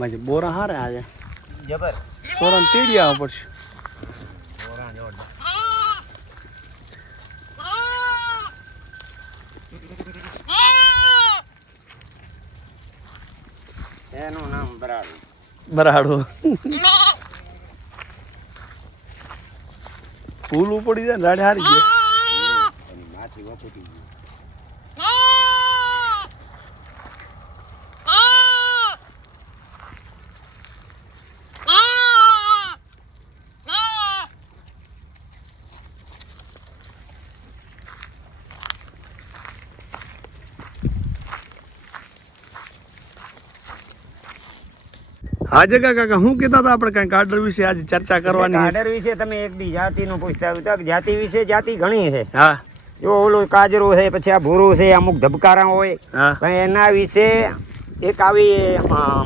ભાઈ બોરા હારે આજે જબર સોરાને તેડી આવવા પડશે. બોરા જોરદાર. એનું નામ બરાડું. બરાડો ફૂલ ઉપડી જાય ને રાડે હારી ગઈ. એની માછી વખોટી ગઈ. આજે કાકા શું કહેતા હતા આપણે કઈ ગાર્ડર વિશે આજે ચર્ચા કરવાની છે. કાડર વિશે તમે એક દી જાતિનું પૂછતા હતા કે જાતિ વિશે જાતિ ઘણી છે. હા જો ઓલું કાજરું છે, પછી આ ભૂરું છે, અમુક ધબકારા હોય, હા પણ એના વિશે એક આવી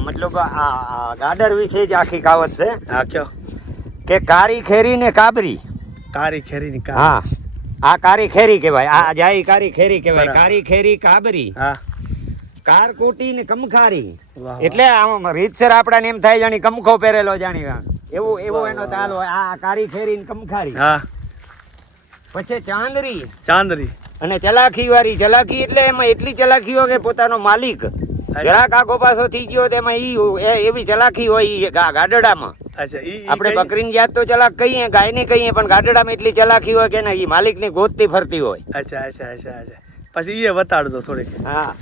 મતલબ આ ગાડર વિશે જ આખી કહાવત છે હા કયો કે કારી ખેરી ને કાબરી. કારી ખેરીની કાર. હા, આ કારી ખેરી કહેવાય, આ જાય કારી ખેરી કહેવાય. બરાબર. કારી ખેરી કાબરી, હા કારકુટી ને કમખારી. વાહ, એટલે આમ રીતસર આપડાને એમ થાય જાણી કમખો પહેરેલો જાણી એવું એવું એનો તાલ હોય. આ કારી ખેરી ને કમખારી. હા પછી ચાંદરી ચાંદરી અને ચલાખી વાળી. ચલાખી એટલે એમાં એટલી ચલાખી હોય કે પોતાનો માલિક જરાક આગો પાછો થઈ ગયો તેમાં એવી ચલાખી હોય ઈ ગાડડામાં. અચ્છા ઈ આપણે બકરીની જાત તો ચલાક કહીએ, ગાયને કહીએ, પણ ગાડડામાં એટલી ચલાખી હોય કે ના ઈ માલિકની ગોતતી ફરતી હોય. અચ્છા અચ્છા અચ્છા અચ્છા પછી એ બતાડ દો થોડીક. હા,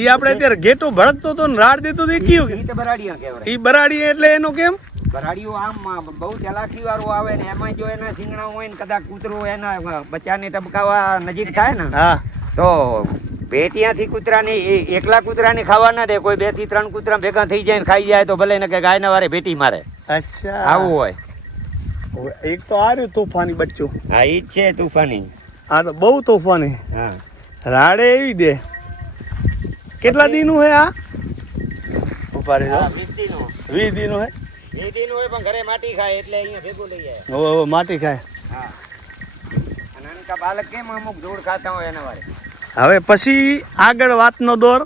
ઈ આપણે અત્યારે ઘેટો ભડકતો તો ને રાડ દેતો તો એ કયું કે ઈ તો બરાડિયા કહેવાય. ઈ બરાડી એટલે એનો કેમ બરાડિયું આમ બહુ ચલાખી વાળું આવે ને એમાં જો એના શિંગણા હોય ને કદાચ કૂતરું એના બચ્ચાને ટપકાવા નજીક થાય ને હા તો પેટીયાથી કૂતરાને એકલા કૂતરાને ખાવા ના દે. કોઈ 2 થી 3 કૂતરા ભેગા થઈ જાય ને ખાઈ જાય તો ભલે ને કે ગાયના વારે ભેટી મારે. અચ્છા આવું હોય. એક તો આ રહ્યું તોફાની બચ્ચું. હા, ઈ જ છે તોફાની. આ તો બહુ તોફાની હા, રાડે એવી દે. કેટલા દીનું હે આ ઉભા રહેજો. 20 દીનું. 20 દીનું હે. 20 દીનું હોય પણ ઘરે માટી ખાય એટલે અહીંયા ભેગું લઈ જાય. હવે હવે માટી ખાય. હા, અને નાનકા બાળક કેમ અમુક ધૂળ ખાતા હોય એના વારે. હવે પછી આગળ વાતનો દોર.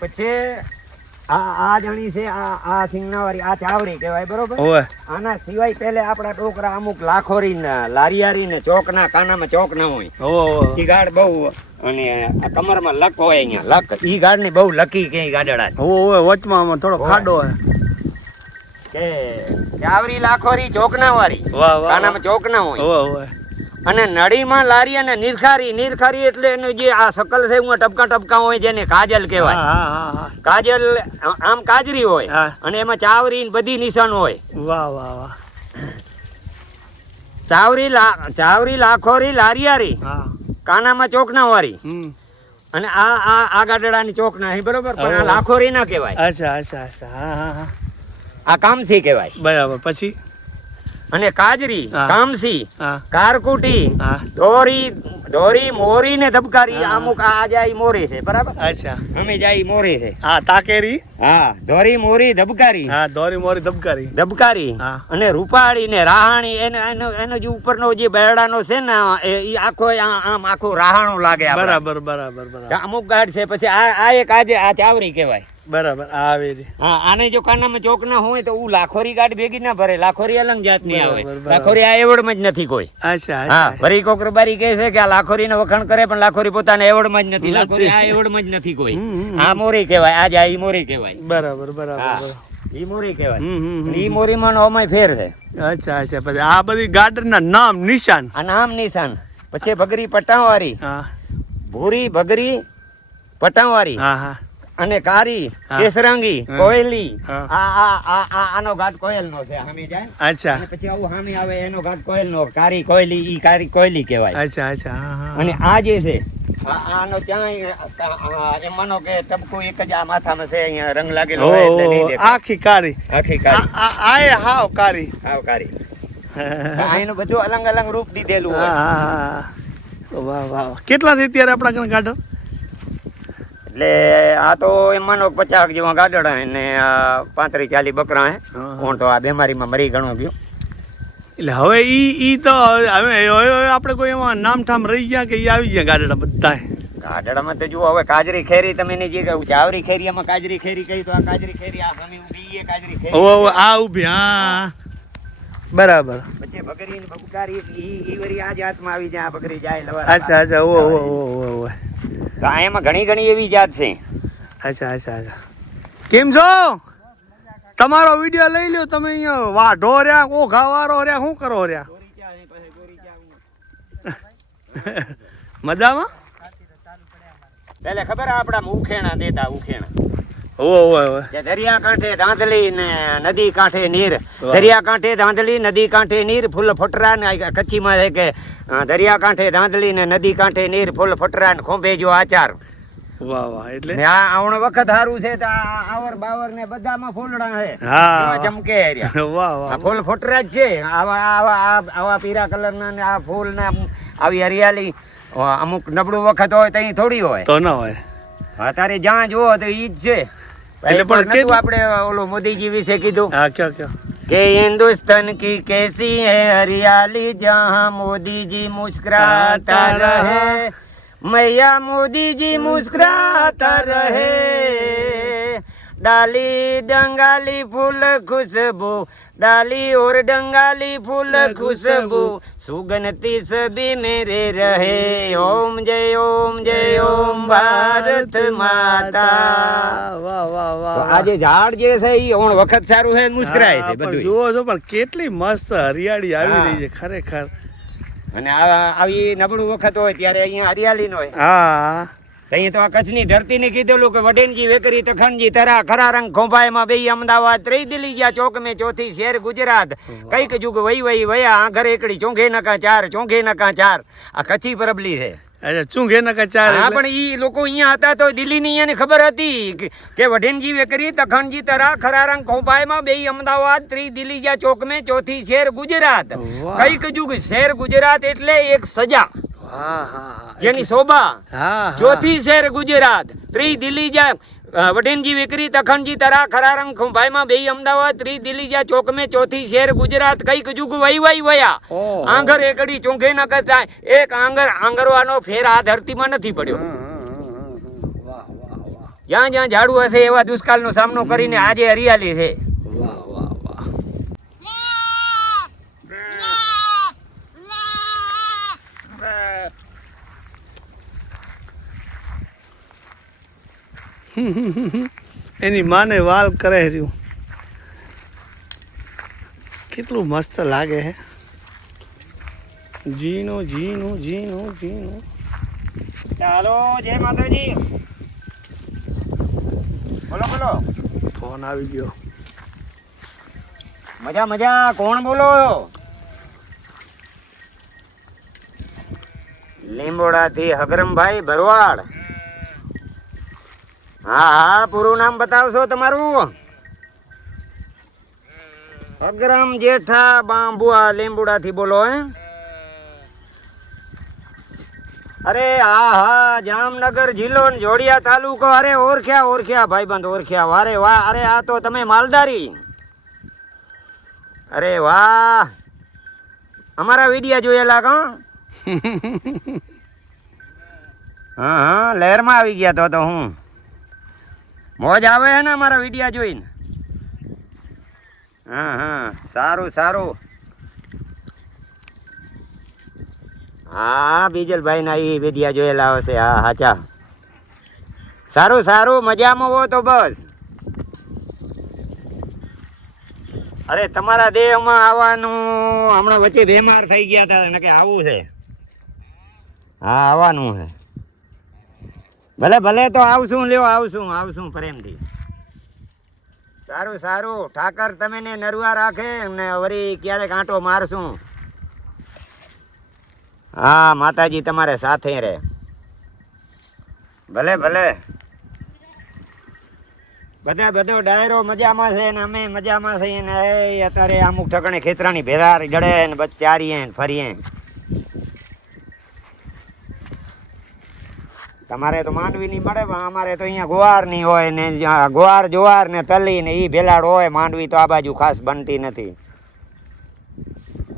પછી આ જાણી છે આ સિંગણાવાળી, આ ચાવડી કહેવાય, બરોબર. ઓવે આના સિવાય પહેલે આપણા ટોકરા અમુક લાખોરી ને લારિયારી ને ચોકના કાનામાં ચોક ના હોય. ઓવે ઈ ગાડ બહુ, અને આ કમરમાં લક હોય અહીંયા લક. ઈ ગાડ ની બહુ લકી કે ગાડડા ઓવે વચમાં આમાં થોડો ખાડો હે. કે ચાવરી લાખોરી ચોકના વાળી, વાહ વાહ કાનામાં ચોક ના હોય. ઓવે ઓવે અને નળીમાં લારી અને નિરખારી એટલે એનું જે આ શકલ છે હું ટપકા ટપકા હોય જેને કાજલ કહેવાય. હા હા હા કાજલ આમ કાજરી હોય હા. અને એમાં ચાવરી ને બધી નિશાન હોય. વાહ વાહ વાહ ચાવરી લાખોરી લારિયારી હા કાનામાં ચોકના વાળી. અને આ ગાડડાની ચોક ના બરોબર, પણ આ લાખોરી ના કહેવાય. અચ્છા અચ્છા અચ્છા હા હા હા આ કામસી કહેવાય. બરાબર પછી અને કાજરી, હા. કામસી, હા કારકુટી, હા દોરી મોરી ને ધબકારી. અમુક આ જાય મોરી છે, બરાબર. અચ્છા અમે જાય મોરી છે. હા તાકેરી. હા, દોરી મોરી ધબકારી. હા દોરી મોરી ધબકારી. ધબકારી હા. અને રૂપાળી ને રાહાણી. એનો જે ઉપરનો જે બેરડાનો છે ને એ આખો આમ આખો રાહાણો લાગે આપણે. બરાબર બરાબર બરાબર અમુક ગાઢ છે. પછી આ એક આજે આ ચાવરી કહેવાય. બરાબર આવેરી. હા, આને જો કાનામાં ચોક ના હોય તો લાખોરી ગાઢ ભેગી ના ભરે. લાખોરી અલગ જાતની આવે. બરાબર, બરાબર. લાખોરી આ એવડમાં જ નથી કોઈ. અચ્છા હા, અચ્છા ભરી કોકરબારી કહે છે કે આ લાખોરી ને વખાણ કરે, પણ લાખોરી પોતાના એવડમાં જ નથી. લાખોરી આ એવડમાં જ નથી કોઈ. આ મોરી કહેવાય. આ જાય મોરી કહેવાય. બરાબર બરાબર હા, બરાબર. ઈ મોરી કહેવાય. હમ. ઈ મોરીમાં નો અમાય ફેર છે. અચ્છા અચ્છા પછી આ બધી ગાર્ડન ના નામ નિશાન. આ નામ નિશાન. પછી ભગરી પટાવારી, હા ભૂરી ભગરી પટાવારી હા હા અને કારી, હા. કેસરાંગી, હા. કોયલી. હા. આનો ઘાટ કોયલ નો છે. સામે જાય અચ્છા અને પછી આવું સામે આવે એનો ઘાટ કોયલ નો. કારી કોયલી, ઈ કારી કોયલી કહેવાય. અચ્છા અચ્છા હા હા અને આ જે છે આનો ત્યાં એમાંનો કે ટપકું એક જ આ માથામાં છે. અહીંયા રંગ લાગેલો હોય એટલે નહીં દેખાય. આખી કારી. આખી કારી. આ હાવ કારી. હાવ કારી. એનું બધું અલગ અલગ રૂપ દીધેલું હોય. હા વાહ વાહ કેટલા છે અત્યારે આપણા કને ગાર્ડન? એટલે આ તો એમાંનો 50 જેવા ગાડડા ને 35-40 બકરા હે. કોણ તો આ બીમારીમાં મરી ઘણું ગયું. એટલે હવે ઈ તો હવે આપણે કોઈ એમાં નામ ઠામ રહી ગયા કે ઈ આવી ગયા ગાર્ડન બધા? ગાડામાં તો જુઓ હવે કાજરી ખેરી તમે ની જે ચાવરી ખેરી એમાં કાજરી ખેરી કહી તો આ કાજરી ખેરી આ સામે ઊભી એ કાજરી ખેરી ઓવો આ ઊભી હા બરાબર પછી બકરી ને બકુકારી ઈ વરી આ જાતમાં આવી જાય આ બકરી જાય લવા અચ્છા અચ્છા ઓ તો આ એમાં ઘણી ઘણી એવી જાત છે અચ્છા અચ્છા અચ્છા કેમ છો તમારો વિડિયો લઈ લ્યો તમે અહીંયા વાઢો રહ્યા ઓઘા વારો રહ્યા શું કરો રહ્યા મજામાં પેલે ખબર આપડા ઉખેણા દેતા ઉખેણા ઓ કે દરિયા કાંઠે ધાંધલી ને નદી કાંઠે નીર દરિયા કાંઠે ધાંધલી નદી કાંઠે નીર ફૂલ ફટરા ને કચ્છીમાં છે કે દરિયા કાંઠે ધાંધલી ને નદી કાંઠે નીર ફૂલ ફટરા ને ખોંભે જો આચાર વાહ વાહ એટલે ને આ આવણ વખત સારું છે તો આ આવર બાવર ને બધામાં ફૂલડા છે હા એમાં ચમકે રહ્યા વાહ વાહ આ ફૂલ ફટરા જ છે આવા પીળા કલર ના ને આ ફૂલ ને આવી હરિયાળી અમુક નબળું વખત હોય તો અહીં થોડી હોય તો ના હોય અત્યારે જ્યાં જુઓ તો ઈ જ છે એટલે પણ નતું આપણે ઓલું મોદીજી વિશે કીધું હા ક્યો કે हिंदुस्तान की कैसी है हरियाली जहाँ मोदी जी मुस्कुराता रहे मैया मोदी जी मुस्कुराता रहे डाली डंगाली फूल खुशबू डाली और डंगाली फूल खुशबू सुगंधती सभी मेरे रहे ओम ओम भारत माता વાહ વાહ તો વાહ આ જે ઝાડ જે છે ઈ ઓણ વખત સારું છે મુસ્કરાય છે બધું જુઓ છો પણ કેટલી મસ્ત હરિયાળી આવી રહી છે ખરેખર અને આવી નબળું વખત હોય ત્યારે અહીંયા હરિયાળી નો હોય હા અહીં તો આ કચ્છની ધરતી ને કીધેલું કે વડેનજી વેકરી તખણજી તરા ખરા રંગ ખોંભાઈમાં બે અમદાવાદ ત્રી દિલ્હી જ્યાં ચોક મેં ચોથી શહેર ગુજરાત કઈક જુગ વઈ વઈ વયા આ ઘરે એકડી ચોંઘે નકા ચાર આ કચ્છી પરબલી છે અચ્છા ચૂંઘે નકા ચાર હા પણ ઈ લોકો અહીંયા હતા તો દિલ્હીની અહીંયાને ખબર હતી કે વઢેનજી વેકરી તખણજી તરા ખરા રંગ ખોંભાઈમાં બે અમદાવાદ ત્રી દિલ્હી જ્યાં ચોક મેં ચોથી શહેર ગુજરાત વાહ. કઈક જુગ શહેર ગુજરાત એટલે એક સજા હા હા જેની શોભા હા ચોથી શહેર ગુજરાત ત્રી દિલ્હી જ્યાં વઢેનજી વેકરી તખણજી તરા ખરા રંગ ખુંભાઈમાં બે અમદાવાદ ત્રી દિલ્હી જ્યાં ચોક મેં ચોથી શહેર ગુજરાત કઈક જુગ વઈ વઈ વયા ઓહો. આંગર એકડી ચોંઘે ન કરતા એક આંગરવાનો ફેર આ ધરતીમાં નથી પડ્યો વાહ વાહ વાહ જ્યાં જ્યાં ઝાડુ હશે એવા દુષ્કાળનો સામનો કરીને આજે હરિયાળી છે વાહ વાહ વાહ એની માને વાલ કરે રહ્યું કેટલું મસ્ત લાગે હે જીનો જીનો જીનો જીનો ચાલો જય માતાજી બોલો બોલો ફોન આવી ગયો મજા મજા કોણ બોલો લીંબોડા થી હગરમભાઈ ભરવાડ હા હા પૂરું નામ બતાવશો તમારું અગ્રમ જેઠા બાંબુઆ લીંબુડા થી બોલો હે અરે હા હા જામનગર જિલ્લો ને જોડિયા તાલુકો અરે ઓળખ્યા ભાઈબંધ ઓળખ્યા વારે વાહ અરે આ તો તમે માલધારી અરે વાહ અમારા વિડિયા જોયેલા કા હા હા લહેરમાં આવી ગયા તો હું મોજ આવે હે ને અમારા વિડિયા જોઈને હા હા સારું સારું હા બીજલભાઈ ના એ વિડિયા જોયેલા હશે હા હાચા સારું સારું મજામાં હો તો બસ અરે તમારા દેહમાં આવવાનું હમણાં વચ્ચે બીમાર થઈ ગયા હતા ને કે આવું છે હા આવવાનું છે ભલે ભલે તો આવશું લ્યો આવશું પ્રેમથી સારું સારું ઠાકર તમે ને નરવા રાખે ને વળી ક્યારેક આંટો મારશું હા માતાજી તમારે સાથે રહે ભલે ભલે બધો ડાયરો મજામાં છે ને અમે મજામાં છીએ ને અત્યારે અમુક ઠકણે ખેતરાની ભેરાર જડે ને બસ ચારીએ ને ફરીએ તમારે તો માંડવી ની મળે પણ અમારે તો અહીંયા ગુવાર ની હોય ને ગુવાર જુવાર ને તલી ને ઈ ભેલાડ હોય માંડવી તો આ બાજુ ખાસ બનતી નથી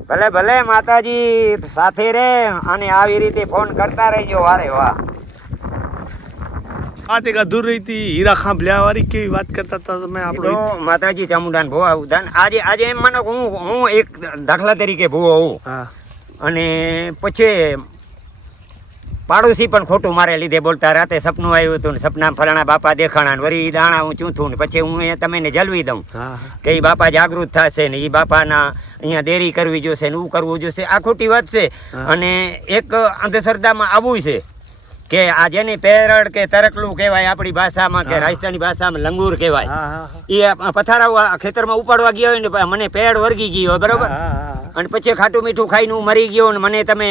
ભલે ભલે માતાજી સાથે રે અને આવી રીતે ફોન કરતા રહેજો વારે વાહ વાત એક અધૂરી હતી હીરા ખાંભલ્યા વાળી કેવી વાત કરતા હતા તમે આપણો તો માતાજી ચામુંડાને ભૂવા ઉદાન આજે એમ માનો કે હું એક દાખલા તરીકે ભૂવો હોઉં હા અને પછી પાડોશી પણ ખોટું મારે લીધે બોલતા રાતે સપનું આવ્યું હતું ને સપના ફલાણા બાપા દેખાણા ને વળી દાણા હું ચૂંથું ને પછી હું એ તમને જલવી દઉં હા કે એ બાપા જાગૃત થશે ને એ બાપાના અહીંયા દેરી કરવી જોશે ને એવું કરવું જોશે આ ખોટી વાત છે. અને એક અંધશ્રદ્ધામાં આવું છે કે આ જેની પેરડ કે તરકલું કહેવાય આપણી ભાષામાં કે રાજસ્થાની ભાષામાં લંગૂર કહેવાય. એ પથારા ખેતરમાં ઉપાડવા ગયો હોય ને મને પેડ વર્ગી ગયો હોય બરોબર અને પછી ખાટું મીઠું ખાઈને હું મરી ગયો ને મને તમે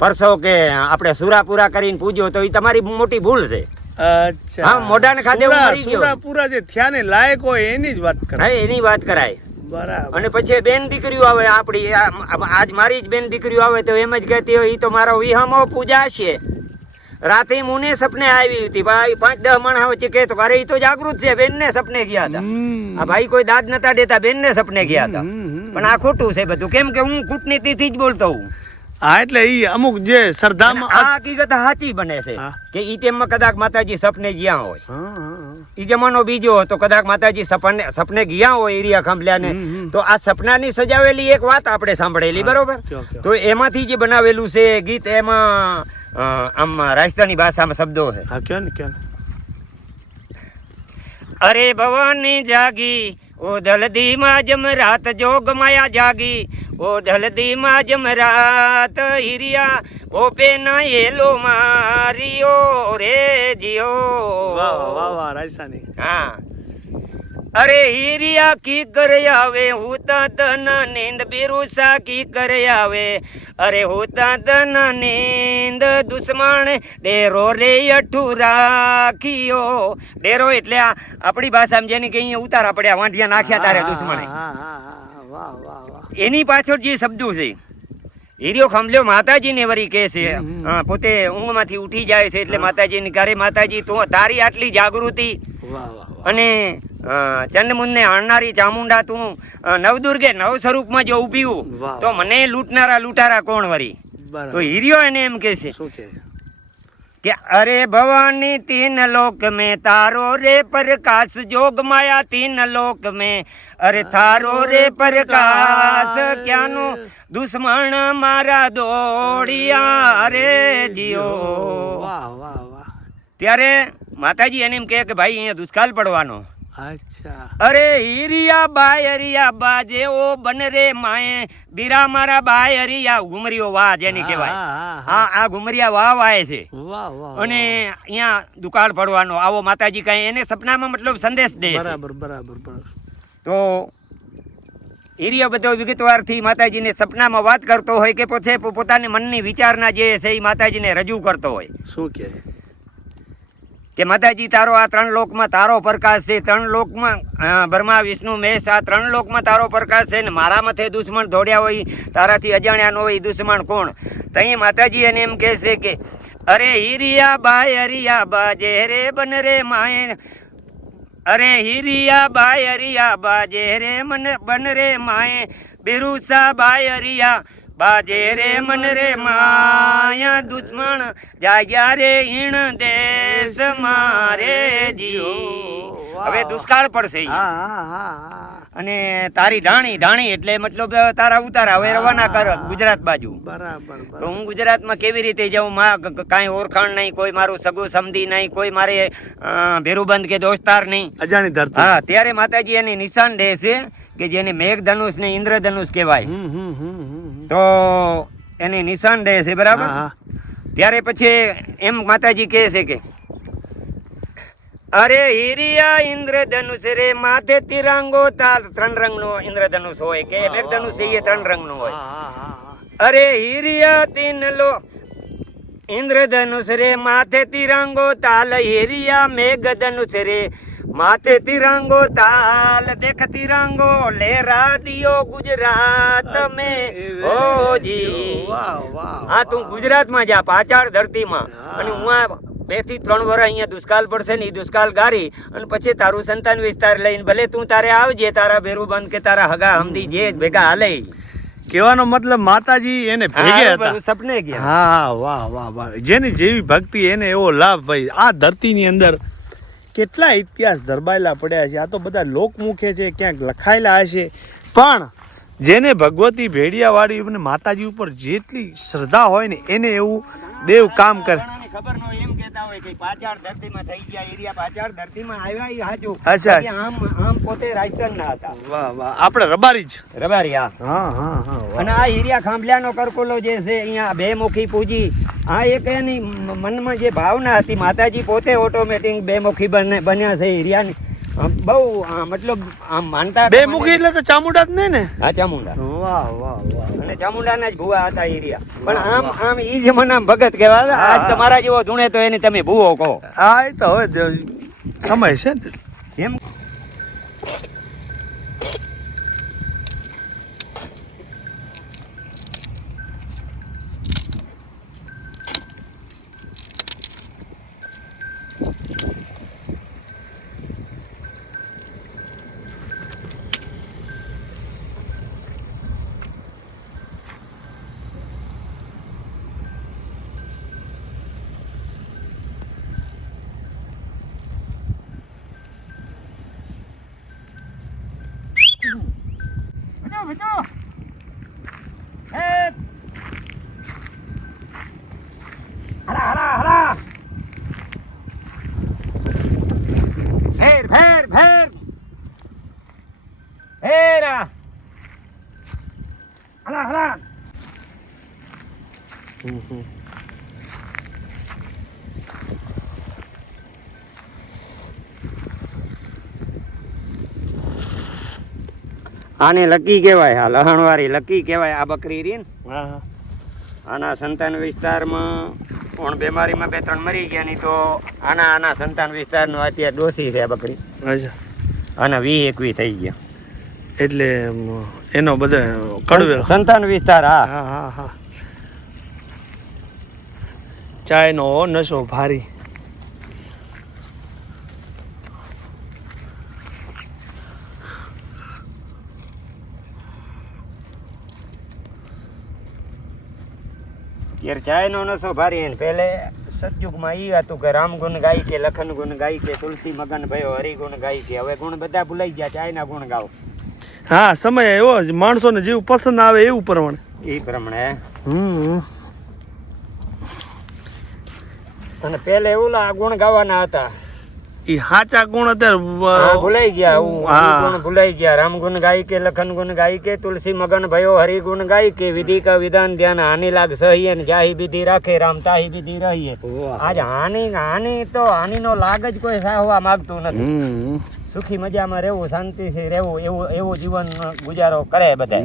પરસો કે આપણે સુરાપુરા કરીને પૂજો તો એ તમારી મોટી ભૂલ છે. અચ્છા હા મોઢાને ખાધે હું મરી ગયો. સુરાપુરા જે થયા ને લાયક હોય એની જ વાત કરાય. હા એની વાત કરાય. બરાબર. અને પછી બેન દીકરીઓ આવે આપણી આજ મારી જ બેન દીકરીઓ આવે તો એમ જ કહેતી હોય એ તો મારો વિહમો પૂજા છે. રાતે મુને સપને આવી હતી ભાઈ 5-10 માણસ વચ્ચે કે તો અરે એ તો જાગૃત છે બેન ને સપને ગયા હતા. આ ભાઈ કોઈ દાદ નતા દેતા બેન ને સપને ગયા હતા પણ આ ખોટું છે બધું કેમ કે હું કૂટનીતિથી જ બોલતો હું. હા એટલે ઈ અમુક જે શ્રદ્ધામાં આ હકીકત સાચી બને છે કે ઈ ટાઈમમાં કદાચ માતાજી સપને ગયા હોય. ઈ જમાનો બીજો હતો કદાચ માતાજી સપને ગયા હોય એરિયા ખાંભલ્યા ને તો આ સપનાની સજાવેલી એક વાત આપણે સાંભળેલી બરોબર. તો એમાંથી જે બનાવેલું છે ગીત એમાં આમ રાજસ્થાની ભાષામાં શબ્દો છે. હા ક્યાં ને ક્યાં અરે ભવાની જાગી ઓ દલદી માં જમરાત જોગ માયા જાગી ઓ દલદી માં જમરાત હિરિયા ઓ પે ના એલો મારિયો રે જીઓ. વાહ વાહ વાહ રાજસ્થાની. હા અરે હિરિયા કી કર આવે હોતા તન નીંદ બિરુસા કી કર આવે અરે હોતા તન નીંદ દુશ્મન ડેરો રે અઠુ રાખ્યો. ડેરો એટલે આપણી ભાષામાં જેની કે અહીંયા ઉતારા પડ્યા વાંઢિયા નાખ્યા તારે દુશ્મને. વાહ વાહ વાહ. એની પાછળ જે શબ્દો છે હીરિયો ખાંભલ્યો માતાજીને વરી કહે છે પોતે ઊંઘમાંથી ઉઠી જાય છે એટલે માતાજીની ઘરે માતાજી તું તારી આટલી જાગૃતિ અને ચંદમુંદને આણનારી ચામુંડા તું નવદુર્ગે નવ સ્વરૂપમાં જો ઊભી તો મને લૂંટનારા લૂંટારા કોણ વરી. તો હીરિયો એને એમ કહે છે કે અરે ભવાની 3 લોક में तारो रे प्रकाश जोग माया 3 लोक में अरे थारो रे प्रकाश क्यानो दुश्मन मारा दौड़िया रे जियो. વાહ વાહ વાહ. ત્યારે માતાજી એને એમ કહે કે ભાઈ અહીંયા દુષ્કાળ પડવાનો. અચ્છા. અરે હીરિયા બાય હરિયા બાજે ઓ બન રે માએ બીરા મારા બાય હરિયા ઘુમરીઓ વાહ જેની કહેવાય. હા આ ઘુમરિયા વાહ વાય છે. વાહ વાહ. અને અહીંયા દુકાળ પડવાનો આવો માતાજી કઈ એને સપનામાં મતલબ સંદેશ દે. બરાબર બરાબર બરાબર. તો હીરિયો બધો વિગતવારથી માતાજીને સપનામાં વાત કરતો હોય કે પોતે પોતાની મનની વિચારના જે છે એ માતાજીને રજૂ કરતો હોય. શું કહે કે માતાજી તારો આ 3 લોકમાં તારો પ્રકાશ છે. 3 લોકમાં બ્રહ્મા વિષ્ણુ મહેશ આ 3 લોકમાં તારો પ્રકાશ છે ને મારા માથે દુશ્મન દોડ્યા હોય તારાથી અજાણ્યા ન હોય દુશ્મન કોણ. તઈ માતાજી એને એમ કહે છે કે અરે હીરિયા બાય હરિયા બાજે રે બન રે માએ અરે હીરિયા બાય હરિયા બાજે રે મન બન રે માએ બિરુસા બાય હરિયા બાજે રે મન રે માયા દુશ્મન જાગ્યા રે ઈણ દેશ મારે જીઓ. હવે દુષ્કાળ પડશે અને તારી ઢાણી એટલે મતલબ તારા ઉતારા હવે રવાના કર ગુજરાત બાજુ. બરાબર. તો હું ગુજરાતમાં કેવી રીતે જાઉં કાંઈ ઓળખાણ નહીં કોઈ મારું સગું સમધી નહીં કોઈ મારે ભેરુબંધ કે દોસ્તાર નહીં અજાણી ધરતી. હા ત્યારે માતાજી એની નિશાન દે છે કે જેને મેઘધનુષ ને ઇન્દ્રધનુષ કહેવાય. તો એની નિશાન દે છે બરાબર. ત્યારે પછી એમ માતાજી કહે છે કે અરે હીરિયા ઇન્દ્રધનુષ રે માથે તિરંગો તાલ 3 રંગનો ઇન્દ્રધનુષ હોય કે મેઘધનુષ એ 3 રંગનું હોય. અરે હીરિયા 3 લો ઇન્દ્રધનુષ રે માથે તિરંગો તાલ હીરિયા મેઘધનુષ રે માથે તિરંગો તાલ દેખ તિરંગો લહેરા દિયો ગુજરાત में ओ जी. હા તું ગુજરાતમાં જા પાછળ ધરતીમાં અને હું આ 2 થી 3 વર્ષ અહીંયા દુષ્કાળ પડશે ને એ દુષ્કાળ ગારી અને પછી તારું સંતાન વિસ્તાર લઈને ભલે તું તારે આવજે તારા ભેરું બંધ કે તારા હગા હમદી જે ભેગા હાલે કહેવાનો મતલબ માતાજી એને ભેગે હા, હતા. બધું સપને ગયા. હા, વાહ વાહ વાહ, જેની જેવી ભક્તિ એને એવો લાભ. ભાઈ આ ધરતીની અંદર કેટલા ઇતિહાસ ધરબાયેલા પડ્યા છે. આ તો બધા લોકમુખે છે, ક્યાંક લખાયેલા હશે, પણ જેને ભગવતી ભેડિયાવાળી અને માતાજી ઉપર જેટલી શ્રદ્ધા હોય ને એને એવું દેવ કામ કરે. ઘણાને ખબર ન હોય, એમ કહેતા હોય કે પાછળ ધરતીમાં થઈ ગયા એરિયા, પાછળ ધરતીમાં આવ્યા ઈ હાચું. અચ્છા. બાકી આમ પોતે રાજસ્થાનના હતા. વાહ વાહ, આપણે રબારી જ. રબારી, હા. હા હા હા, વાહ. અને આ હીરિયા ખાંભલાનો કરકોલો જે છે અહીંયા બેમુખી પૂજી, આ એક એની મનમાં જે ભાવના હતી, માતાજી પોતે ઓટોમેટિક બેમુખી બન્યા છે હીરિયાની. બહુ મતલબ આમ માનતા બે મુખી એટલે તો ચામુંડા જ નહીં ને? હા, ચામુંડા. વાહ વાહ વાહ. અને ચામુંડાના જ ભુવા હતા હીરિયા. પણ આમ ઈ જ મને ભગત કહેવાય. આજ તમારા જેવો ધૂણે તો એને તમે ભુવો કહો. હા, એ તો હવે સમય છે ને. એમ આને લકી કહેવાય. આ લહણવાળી લકી કહેવાય. આ બકરી રહી ને, હા હા. આના સંતાન વિસ્તારમાં કોણ બીમારીમાં 2-3 મરી ગયા, નહીં તો આના સંતાન વિસ્તારનો અત્યારે ડોસી છે આ બકરી. અચ્છા. આના 20-21 થઈ ગયા. એટલે એનો બધો કડવેલો સંતાન વિસ્તાર. હા હા હા હા. ચાયનો નશો ભારી. યાર ચાયનો નશો ભારી. એને પહેલે સતયુગમાં ઈ હતું કે રામ ગુણ ગાય કે લખન ગુણ ગાય કે તુલસી મગન ભયો હરિ ગુણ ગાય કે. હવે ગુણ બધા ભૂલાઈ ગયા, ચાયના ગુણ ગાઓ. હા, સમય એવો જ માણસોને જેવું પસંદ આવે એવું પ્રમાણે. એ પ્રમાણે. હમ. અને પહેલે ઓલા ગુણ ગાવાના હતા, ઈ સાચા ગુણ અત્યારે ભૂલાઈ ગયા. હા. ગુણ ભૂલાઈ ગયા. રામ ગુણ ગાય કે લખન ગુણ ગાય કે તુલસી મગન ભયો હરિ ગુણ ગાય કે વિધિ કા વિધાન ધ્યાન હાનિ લાગ સહીએ ને જાહી વિધિ રાખે રામ તાહી વિધિ રહીએ. આજ હાનિ તો હાનિનો લાગ જ કોઈ સાહવા માંગતું નથી. સુખી મજામાં રહેવું, શાંતિથી રહેવું, એવું જીવન ગુજારો કરે બધા.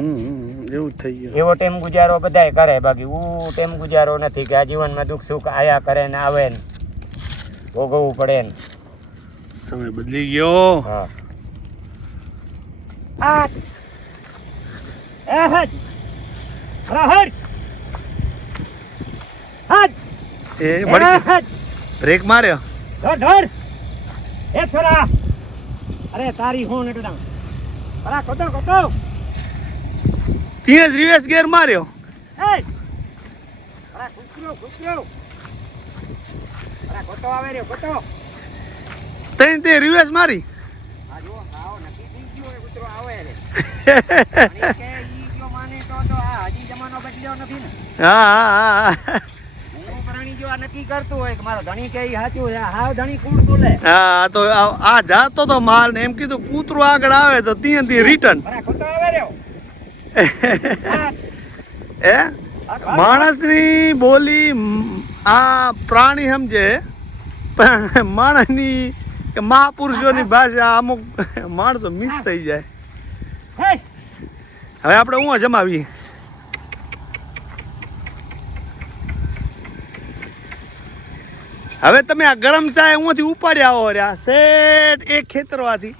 એવું થઈ ગયું. એવો ટેમ ગુજારો બધાય કરે. બાકી ટેમ ગુજારો નથી કે આ જીવનમાં દુઃખ સુખ આયા કરે ને આવે ને ભોગવવું પડે ને. સમય બદલી ગયો. હા. આ એ હટ હટ હટ એ વળી બ્રેક માર્યો. ધર એ થોડા. અરે તારી હોન એકદમ. અરે કોતો ત્યાં જ રિવર્સ ગેર માર્યો. એ અરે કુકરો અરે કોતો આવે રે કોતો. તે રિવર્સ મારી. આ જો આવો નક્કી થઈ ગયો એ કૂતરો આવે રે. અને કે ઈ જો માને તો આ હજી જમાનો બદલ્યો નથી ને. હા હા હા. હું પ્રાણી જો આ નક્કી કરતું હોય કે મારો ધણી કે ઈ સાચું છે, હાવ ધણી કુડ બોલે. હા, તો આ જાતો તો માલ ને એમ કીધું કૂતરું આગળ આવે તો ત્યાંથી રિટર્ન. અરે કોતો આવે રે. એ માણસની બોલી આ પ્રાણી સમજે, પણ માણસની કે મહાપુરુષોની ભાષા અમુક માણસો મિસ થઈ જાય. હવે આપણે હું જમાવી. હવે તમે આ ગરમ ચા અહીંથી ઉપાડી આવો રહ્યા શેઠ એક ખેતરવાથી.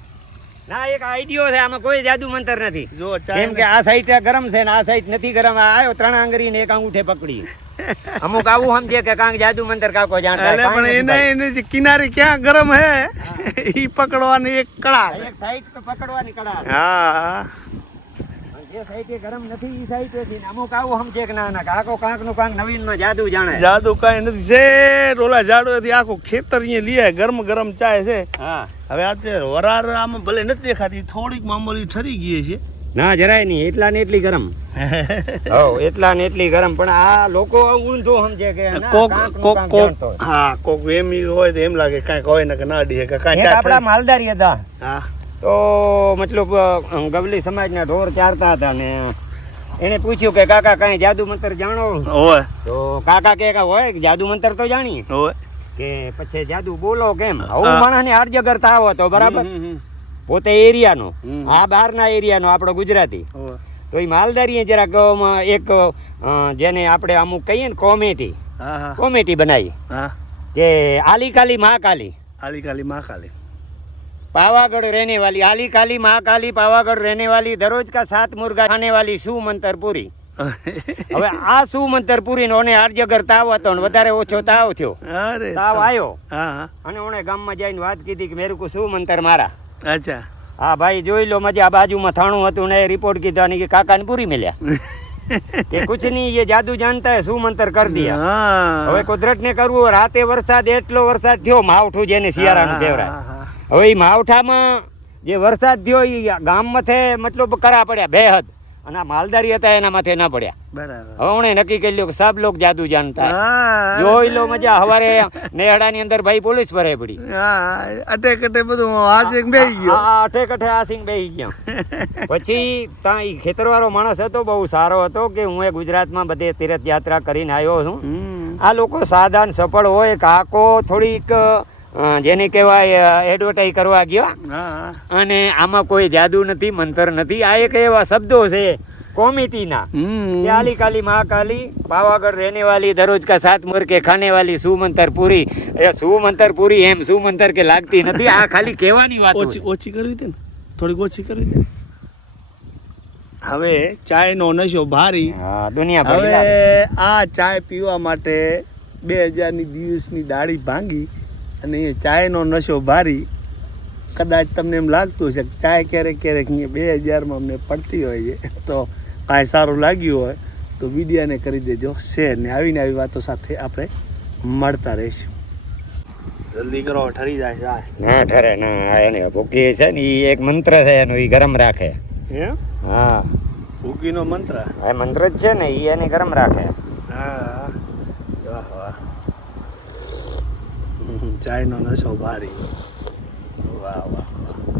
ના, એક આઈડિયો છે, આમાં કોઈ જાદુ મંતર નથી. જો ચા કેમ કે આ સાઈડ ગરમ છે ને આ સાઈડ નથી ગરમ. આ આવ્યો 3 આંગળી ને 1 અંગૂઠે પકડી. અમુક આવું સમજે કે કાંક જાદુ મંતર કાકો જાણતા એટલે પણ એને જે કિનારી ક્યાં ગરમ હે ઈ પકડવાની એક કળા. એક સાઈડ તો પકડવાની કળા. હા. જે સાઈડે ગરમ નથી ઈ સાઈડેથી ને અમુક આવું સમજે કે ના ના કાકો કાંકનું કાંક નવીનમાં જાદુ જાણે. જાદુ કાંઈ નથી છે. ઓલા ઝાડવેથી આખું ખેતર અહીંયા લઈ આવે, ગરમ ગરમ ચાય છે. હા હવે અત્યારે વરાર આમાં ભલે નથી દેખાતી, થોડીક મામૂલી ઠરી ગઈ છે. ના જરાય નહીં, એટલા ને એટલી ગરમ. હો એટલા ને એટલી ગરમ, પણ આ લોકો ઊંધો સમજે કે ના, કોક કાંકનું કોક કાંક કોક જાણતો હોય. હા કોક એમી હોય તો એમ લાગે કાંઈક હોય ને કે ના ડી કે કાંઈ એક ચા આપણા ઠરી. માલધારી હતા હા તો મતલબ ગવલી સમાજના ઢોર ચારતા હતા ને એને પૂછ્યું કે કાકા કાંઈ જાદુ મંતર જાણો? હોય તો કાકા કે હોય કે જાદુ મંતર તો જાણીએ, હોય કે પછી જાદુ બોલો કેમ? આવું માણસને આર્ય કરતા આવો તો બરાબર. પોતે એરિયાનો, હમ. આ બહારના એરિયાનો આપણો ગુજરાતી. હોય. તો એ માલધારીએ જરાક એક જેને આપણે અમુક કહીએ ને કોમેટી હા હા કોમેટી બનાવી હા કે આલી કાલી મહાકાલી આલી કાલી માં કાલી पावागढ़ रहने वाली आली काली महाकाली पावागढ़ रहने वाली दररोज का 7 मुर्गा खाने वाली सु मंतर पूरी. હવે આ સુ મંતર પૂરી ને ઓને આર્યગર તાવ હતો ને વધારે ઓછો તાવ થયો, અરે તાવ આવ્યો હા હા અને ઓને ગામમાં જઈને વાત કીધી કે મેરું કો સુ મંતર મારા. અચ્છા હા ભાઈ જોઈ લો, મજા બાજુમાં થાણું હતું ને રિપોર્ટ કીધા ને કે કાકાને પૂરી મળ્યા કે કુછ નહીં, ये जादू जानता है सु मंतर कर दिया. હા હવે કુદરત ને કરવું, રાતે વરસાદ એટલો વરસાદ થયો, માવઠું જેને શિયાળાનું કહેવાય. હા, હા. હવે એ માવઠામાં જે વરસાદ થયો એ ગામ માથે મતલબ કરા પડ્યા બેહદ, અને આ માલધારી હતા એના માથે ના પડ્યા. બરાબર હવે ઓણે નક્કી કરી લ્યો કે સબ લોગ જાદુ જાણતા હૈ. હા જોઈ લો મજા, હવારે નેહડાની અંદર ભાઈ પોલીસ ભરાઈ પડી. હા અટે કટે બધું આજે બેહી ગયો. આ અઠે કઠે આ સિંગ બેહી ગયા. પછી ત્યાં ઈ ખેતરવાળો માણસ હતો, બહુ સારો હતો, કે હું એ ગુજરાતમાં બધે તીર્થ યાત્રા કરીને આવ્યો છું. હમ. આ લોકો સાધારણ સફળ હોય, કાકો થોડીક જેને કહેવાય એડવર્ટાઈઝ કરવા ગયા, હા અને આમાં કોઈ જાદુ નથી, મંતર નથી. આ એક એવા શબ્દો છે કોમિટીના હમ. કે આલી કાલી મહાકાલી પાવાગઢ રહેने वाली दररोज का 7 मुर्गे खाने वाली सुमंतर पूरी. એ સુમંતર પૂરી એમ સુમંતર કે લાગતી નથી, આ ખાલી કહેવાની વાત ઓછી ઓછી કરવી હતી ને, થોડીક ઓછી કરવી હતી. હવે ચાયનો નશો ભારી. હા દુનિયા ભરી હવે લાવે. આ ચાય પીવા માટે 2000ની દિવસની દાઢી ભાંગી અને એ ચાયનો નશો ભારી. કદાચ તમને એમ લાગતું છે કે ચાય ક્યારેક ક્યારેક અહીંયા 2000માં અમને પડતી હોય છે, તો કાંઈ સારું લાગ્યું હોય તો વિડીયાને કરી દેજો શેર, ને આવીને આવી વાતો સાથે આપણે મળતા રહીશું. જલ્દી કરો, ઠરી જાય ચાય. ના ઠરે ના, એને ભૂકી છે ને એ એક મંત્ર છે એનો, એ ગરમ રાખે. હે હા ભૂકીનો મંત્ર. એ મંત્ર જ છે ને, એ એને ગરમ રાખે. હા વાહ વાહ. ચાયનો નશો ભારી. વાહ વાહ વાહ.